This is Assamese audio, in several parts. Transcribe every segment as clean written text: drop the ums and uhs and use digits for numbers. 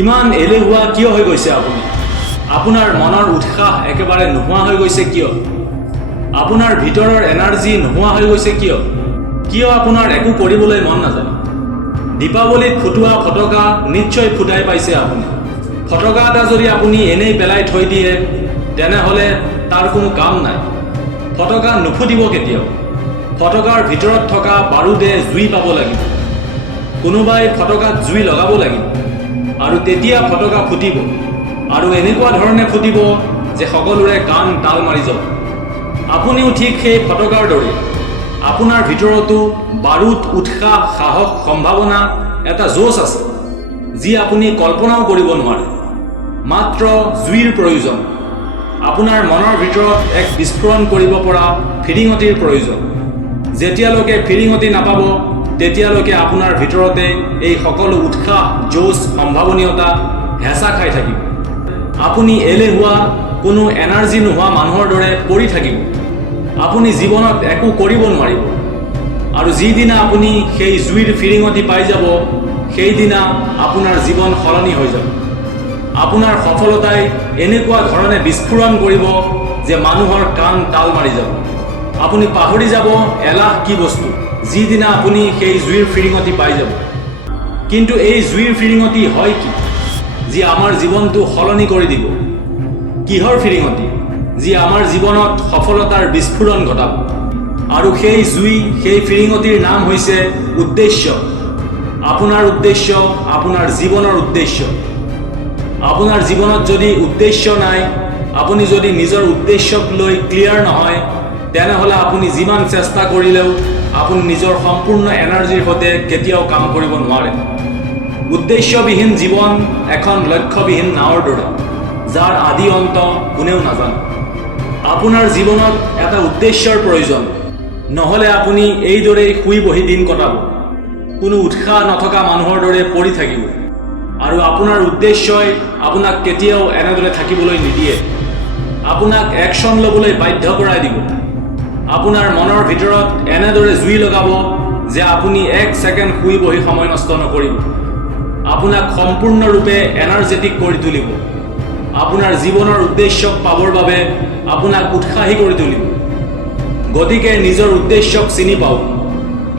ইমান এলেহুৱা কিয় হৈ গৈছে আপুনি? আপোনাৰ মনৰ উৎসাহ একেবাৰে নোহোৱা হৈ গৈছে কিয়? আপোনাৰ ভিতৰৰ এনাৰ্জি নোহোৱা হৈ গৈছে কিয়? কিয় আপোনাৰ একো কৰিবলৈ মন নাযায়? দীপাৱলীত ফুটোৱা ফটকা নিশ্চয় ফুটাই পাইছে আপুনি। ফটকা এটা যদি আপুনি এনেই পেলাই থৈ দিয়ে তেনেহ'লে তাৰ কোনো কাম নাই। ফটকা নুফুটিব কেতিয়াও। ফটকাৰ ভিতৰত থকা বাৰুদে জুই পাব লাগিব। কোনোবাই ফটকাত জুই লগাব লাগিব আৰু তেতিয়া ফটকা ফুটিব, আৰু এনেকুৱা ধৰণে ফুটিব যে সকলোৰে কাণ তাল মাৰি যাব। আপুনিও ঠিক সেই ফটকাৰ দৰে। আপোনাৰ ভিতৰতো বাৰুদ, উৎসাহ, সাহস, সম্ভাৱনা, এটা জোচ আছে যি আপুনি কল্পনাও কৰিব নোৱাৰে। মাত্ৰ জুইৰ প্ৰয়োজন। আপোনাৰ মনৰ ভিতৰত এক বিস্ফোৰণ কৰিব পৰা ফিৰিঙতিৰ প্ৰয়োজন। যেতিয়ালৈকে ফিৰিঙতি নাপাব তেতিয়ালৈকে আপোনাৰ ভিতৰতে এই সকলো উৎসাহ, জোচ, সম্ভাৱনীয়তা হেঁচা খাই থাকিব। আপুনি এলেহুৱা, কোনো এনাৰ্জি নোহোৱা মানুহৰ দৰে পৰি থাকিব। আপুনি জীৱনত একো কৰিব নোৱাৰিব। আৰু যিদিনা আপুনি সেই জুইৰ ফিৰিঙতি পাই যাব সেইদিনা আপোনাৰ জীৱন সলনি হৈ যাব। আপোনাৰ সফলতাই এনেকুৱা ধৰণে বিস্ফোৰণ কৰিব যে মানুহৰ কাণ তাল মাৰি যাব। আপুনি পাহৰি যাব এলাহ কি বস্তু যিদিনা আপুনি সেই জুইৰ ফিৰিঙতি পাই যাব। কিন্তু এই জুইৰ ফিৰিঙতি হয় কি যি আমাৰ জীৱনটো সলনি কৰি দিব? কিহৰ ফিৰিঙতি যি আমাৰ জীৱনত সফলতাৰ বিস্ফোৰণ ঘটাব? আৰু সেই জুই, সেই ফিৰিঙতিৰ নাম হৈছে উদ্দেশ্য। আপোনাৰ উদ্দেশ্য, আপোনাৰ জীৱনৰ উদ্দেশ্য। আপোনাৰ জীৱনত যদি উদ্দেশ্য নাই, আপুনি যদি নিজৰ উদ্দেশ্যক লৈ ক্লিয়াৰ নহয়, তেনেহ'লে আপুনি যিমান চেষ্টা কৰিলেও আপুনি নিজৰ সম্পূৰ্ণ এনাৰ্জিৰ সৈতে কেতিয়াও কাম কৰিব নোৱাৰে। উদ্দেশ্যবিহীন জীৱন এখন লক্ষ্যবিহীন নাৱৰ দৰে, যাৰ আদি অন্ত কোনেও নাজানে। আপোনাৰ জীৱনত এটা উদ্দেশ্যৰ প্ৰয়োজন, নহ'লে আপুনি এইদৰেই শুই বহি দিন কটাব, কোনো উৎসাহ নথকা মানুহৰ দৰে পৰি থাকিব। আৰু আপোনাৰ উদ্দেশ্যই আপোনাক কেতিয়াও এনেদৰে থাকিবলৈ নিদিয়ে। আপোনাক একশ্যন ল'বলৈ বাধ্য কৰাই দিব। আপোনাৰ মনৰ ভিতৰত এনেদৰে জুই লগাব যে আপুনি এক ছেকেণ্ড শুই বহি সময় নষ্ট নকৰিব। আপোনাক সম্পূৰ্ণৰূপে এনাৰ্জেটিক কৰি তুলিব। আপোনাৰ জীৱনৰ উদ্দেশ্যক পাবৰ বাবে আপোনাক উৎসাহী কৰি তুলিব। গতিকে নিজৰ উদ্দেশ্যক চিনি পাওক,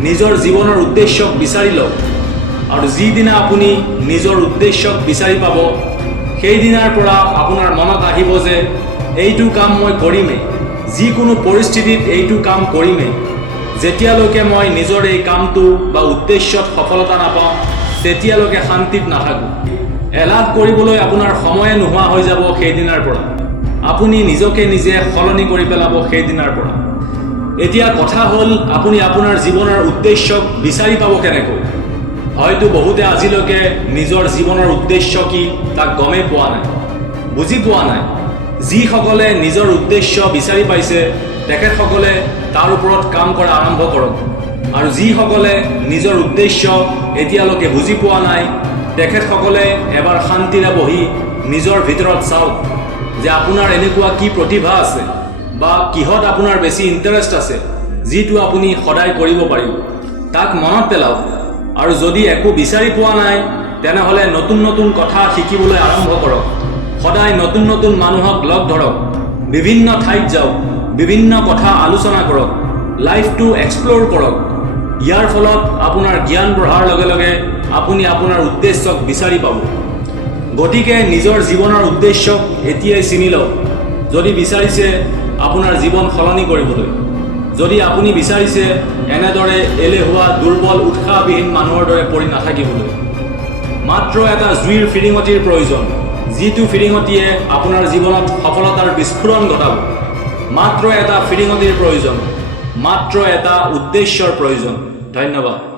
নিজৰ জীৱনৰ উদ্দেশ্যক বিচাৰি লওক। আৰু যিদিনা আপুনি নিজৰ উদ্দেশ্যক বিচাৰি পাব সেইদিনাৰ পৰা আপোনাৰ মনত আহিব যে এইটো কাম মই কৰিমেই, যিকোনো পৰিস্থিতিত এইটো কাম কৰিমেই। যেতিয়ালৈকে মই নিজৰ এই কামটো বা উদ্দেশ্যত সফলতা নাপাওঁ তেতিয়ালৈকে শান্তিত নাথাকোঁ। এলাহ কৰিবলৈ আপোনাৰ সময়ে নোহোৱা হৈ যাব সেইদিনাৰ পৰা। আপুনি নিজকে নিজে সলনি কৰি পেলাব সেইদিনাৰ পৰা। এতিয়া কথা হ'ল আপুনি আপোনাৰ জীৱনৰ উদ্দেশ্যক বিচাৰি পাব কেনেকৈ? হয়তো বহুতে আজিলৈকে নিজৰ জীৱনৰ উদ্দেশ্য কি তাক গমেই পোৱা নাই, বুজি পোৱা নাই। যিসকলে নিজৰ উদ্দেশ্য বিচাৰি পাইছে তেখেতসকলে তাৰ ওপৰত কাম কৰা আৰম্ভ কৰক। আৰু যিসকলে নিজৰ উদ্দেশ্য এতিয়ালৈকে বুজি পোৱা নাই তেখেতসকলে এবাৰ শান্তিৰে বহি নিজৰ ভিতৰত চাওক যে আপোনাৰ এনেকুৱা কি প্ৰতিভা আছে বা কিহত আপোনাৰ বেছি ইণ্টাৰেষ্ট আছে যিটো আপুনি সদায় কৰিব পাৰিব। তাক মনত পেলাওক। আৰু যদি একো বিচাৰি পোৱা নাই তেনেহ'লে নতুন নতুন কথা শিকিবলৈ আৰম্ভ কৰক। সদায় নতুন নতুন মানুহক লগ ধৰক, বিভিন্ন ঠাইত যাওক, বিভিন্ন কথা আলোচনা কৰক, লাইফটো এক্সপ্ল'ৰ কৰক। ইয়াৰ ফলত আপোনাৰ জ্ঞান বঢ়াৰ লগে লগে আপুনি আপোনাৰ উদ্দেশ্যক বিচাৰি পাব। গতিকে নিজৰ জীৱনৰ উদ্দেশ্যক এতিয়াই চিনি লওক। যদি বিচাৰিছে আপোনাৰ জীৱন সলনি কৰিবলৈ, যদি আপুনি বিচাৰিছে এনেদৰে এলেহুৱা, দুৰ্বল, উৎসাহবিহীন মানুহৰ দৰে পৰি নাথাকিবলৈ, মাত্ৰ এটা জুইৰ ফিৰিঙতিৰ প্ৰয়োজন, যিটো ফিৰিঙতিয়ে আপোনাৰ জীৱনত সফলতাৰ বিস্ফোৰণ ঘটাব। মাত্ৰ এটা ফিৰিঙতিৰ প্ৰয়োজন, মাত্ৰ এটা উদ্দেশ্যৰ প্ৰয়োজন। ধন্যবাদ।